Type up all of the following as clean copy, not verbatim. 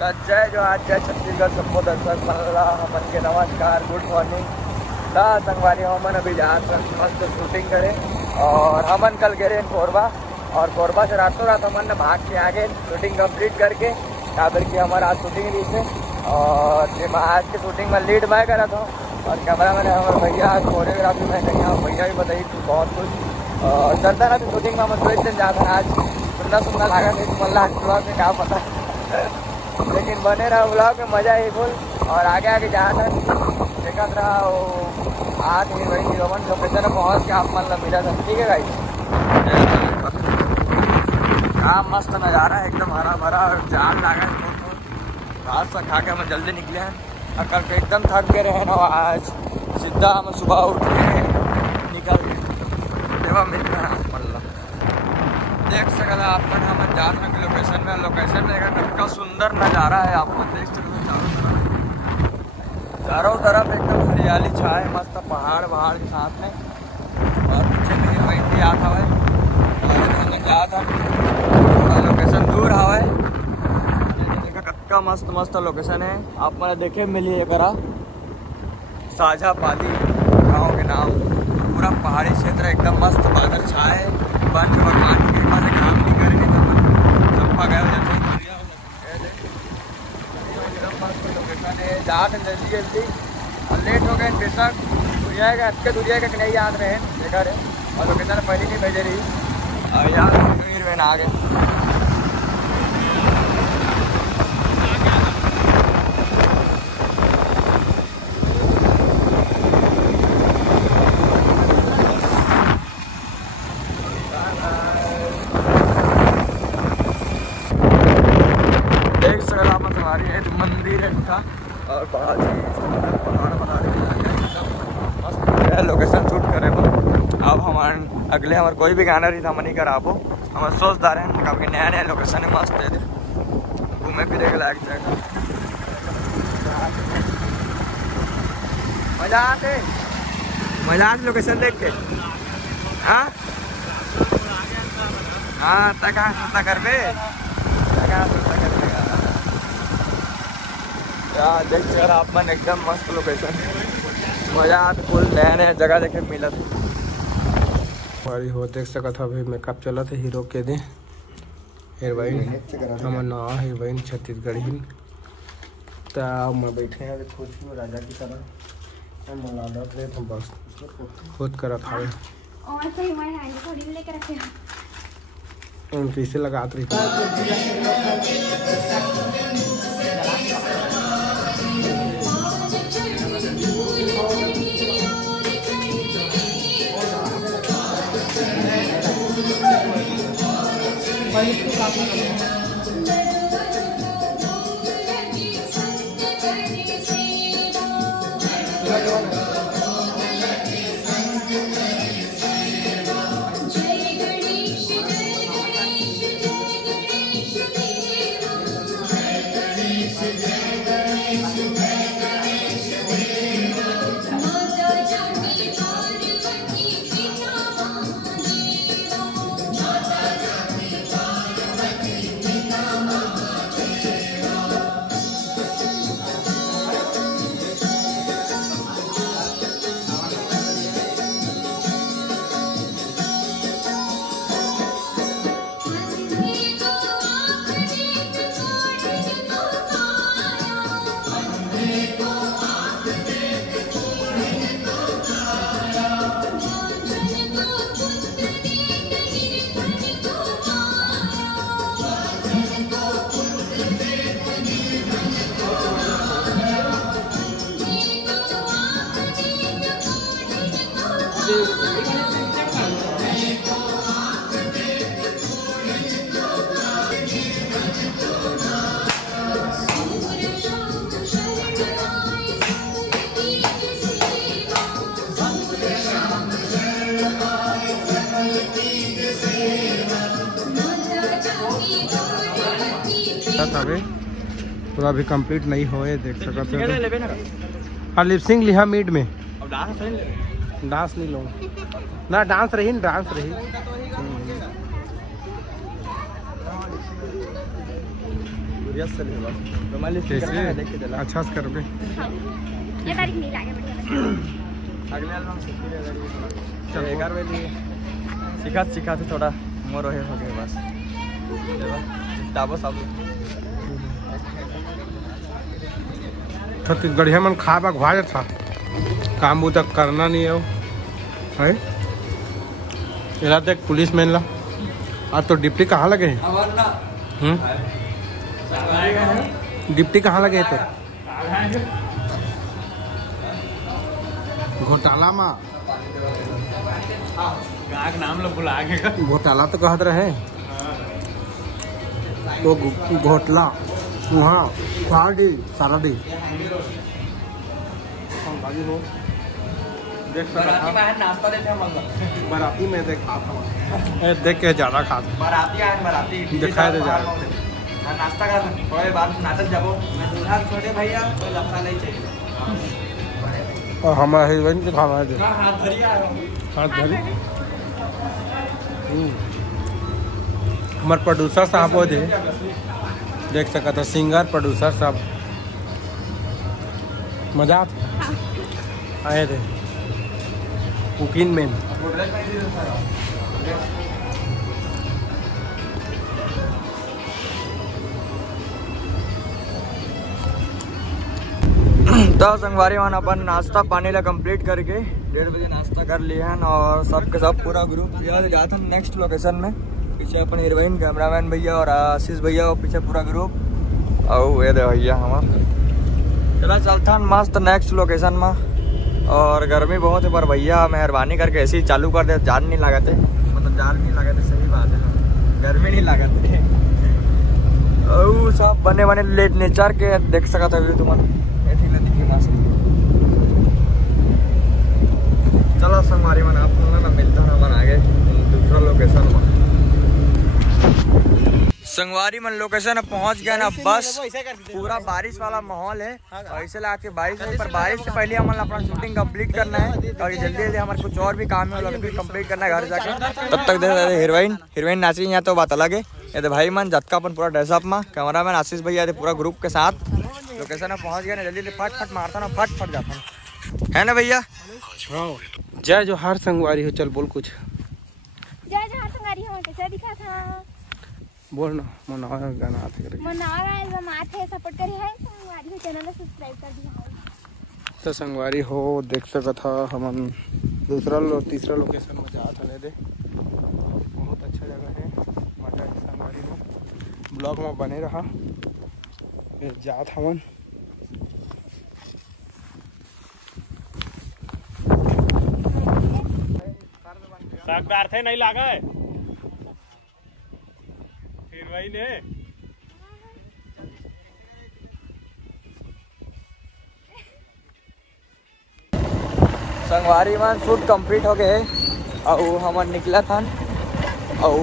तो जय जो आज जय छत्तीसगढ़ सबको दर्शक मल्ला हमन के नमस्कार गुड मॉर्निंग। ता संगवारी हमन अभी जहाँ पर मस्त शूटिंग करे और हमन कल गए कोरबा और कोरबा से रातों रात हमन भाग के आगे शूटिंग कंप्लीट करके यहाँ पर कि हमारा आज शूटिंग रही थे और आज की शूटिंग में लीड मैं करा था और कैमरा मैंने हमारे भैया कोरियोग्राफी में कहीं भैया भी बताई थी बहुत कुछ और चलता रहा शूटिंग में हम दो दिन जाता आज सुंदर लगा नहीं मल्ला ब्लॉग में क्या पता लेकिन बने रहा ब्लॉग में मजा ही फुल और आगे आगे जहाँ था देखा रहा वो आज ही वही रोमन लोकेशन पहुँच के आप मतलब मिला था। ठीक है भाई क्या मस्त नज़ारा है एकदम हरा भरा जाग लगा घास सा खा के हम जल्दी निकले हैं और कल एकदम थक के रहे ना आज सीधा हम सुबह उठ के निकल गए देवा मिल रहा है देख सकते आप हम जात रहे लोकेशन देखा कितना सुंदर नज़ारा है आपको देख सकते चारों तरफ एकदम हरियाली छाए मस्त पहाड़ के साथ में और पीछे में वही आता है जा था थोड़ा लोकेशन दूर हवा कितना मस्त लोकेशन है आप मैंने देखे मिली करा साझा पाली गाँव के नाम पूरा पहाड़ी क्षेत्र एकदम मस्त बादल छाए बन भगवान की कृपा से काम नहीं करेंगे तो चंपा गया जाकर जल्दी और लेट हो गए बेशक दुरिया का नहीं याद रहे देखा रहे और लोकेशन पहले नहीं भेजे रही और यार आ गए मंदिर है था और पहाड़ बना रहे लोकेशन शूट करे अब हमारे अगले हमारे कोई भी गाना रही था हम नहीं करा हम सोचता रहे हैं काफ़ी नया लोकेशन है मस्त है घूमे फिरे के लायक जगह मजा आते लोकेशन देख के हाँ तक कर पे देख सर आप मन एकदम मस्त लोकेशन मजा आता फुल नया जगह देखे मिला था हमारी हो देख सकता अभी मेकअप चला था हीरो के दे हीरोइन हमार ना हीरोइन छत्तीसगढ़ ही मैं बैठे हैं खुद राजा की तरह हम बस खुद करा था पीछे लगा रही पूरा अभी कंप्लीट नहीं होए देख सकते हाँ लिपसिंग लिहा मीट में डांस नहीं लो ना डांस रही बढ़िया से ले बस तो मान लीजिए देख के चला अच्छा से करोगे ये तारीख नहीं लागे बढ़िया अगले एल्बम से फिर चल 11 बजे सिखाते थोड़ा मोर हो गए बस दाबो सब छत्तीसगढ़िया मन खा बा घुआ था काम वो तक करना नहीं है इला देख पुलिस मैन ला आज तो डिप्टी कहाँ लगे हैं डिप्टी कहाँ लगे है तो घोटाला में नाम लोग बुला के घोटाला तो कहते रहे तो घोटला वहाँ सारा सारा डी नाश्ता देते हैं बराती में देखा था देख के ज्यादा खा बराती दिखाई दे जा नाश्ता कर थोड़े बाद नाटक जाबो मैं दूल्हा छोटे भैया कोई लफड़ा नहीं चाहिए और हमारा हीरोइन के खाना है हाथ धरिया हाथ धरी हमारे प्रोड्यूसर साहब वो थे देख सका था सिंगर प्रोड्यूसर साहब मजा आए थे कुकिंग मैन तो संगवारी वन अपन नाश्ता पानी ला कंप्लीट करके 1:30 बजे नाश्ता कर लिए हैं और सबके सब पूरा ग्रुप यहाँ जाता हम नेक्स्ट लोकेशन में। पीछे अपन हीरोइन कैमरामैन भैया और आशीष भैया और पीछे पूरा ग्रुप और ये दे भैया हम चला चलता मस्त नेक्स्ट लोकेशन में। और गर्मी बहुत है पर भैया मेहरबानी करके ऐसे ही चालू कर दे जान नहीं लागते मतलब जान नहीं लागते सही बात है गर्मी नहीं लागते और सब बने बने लेट नेचर के देख सका था तुम्हारा चलो संगवारी मन आप ना मिलता है हमारा आगे दूसरा लोकेशन में। संगवारी मन लोकेशन पहुंच गया ना बस पूरा बारिश वाला माहौल है और ऐसे लगा के बारिश नहीं पर बारिश से पहले हमें अपना शूटिंग कंप्लीट करना है और जल्दी जल्दी हमारे कुछ और भी काम है कंप्लीट करना है घर जाके। तब तक दे हीरोइन नाची यहाँ तो बात अलग है ये तो भाई मन जत्का अपन पूरा ड्रेसअप में कैमरा मैन आशीष भैया थे पूरा ग्रुप के साथ लोकेशन में पहुंच गया ना जल्दी फट मारता ना फट जाता है ना भैया। जय जोहार संगवारी हो चल बोल कुछ जय जोहार संगवारी हो कैसे दिखा था बोल ना मनावा गाना आते करे मनावा एल्बम आते सपोर्ट करे है संगवारी हो चैनल सब्सक्राइब कर दिया तो संगवारी हो देख सका था हम तीसरा लोकेशन में जा था दे बहुत अच्छा जगह है मजा संगवारी हो ब्लॉग में बने रहा जात हवन सरकार थे नहीं लागा है फिर वही ने संगवारी में शूट कंप्लीट हो गए और हम निकला था और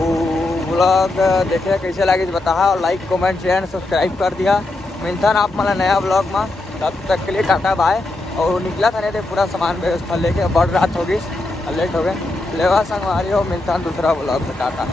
ब्लॉग देखे कैसे लगे बता और लाइक कमेंट शेयर सब्सक्राइब कर दिया। मिलता है आप मतलब नया ब्लॉग में तब तक के लिए टाटा बाय। और निकला था नहीं थे पूरा सामान व्यवस्था लेके बड़ रात होगी लेट हो गए लेवा संगवारी हो मिलता है दूसरा ब्लॉग में टाटा।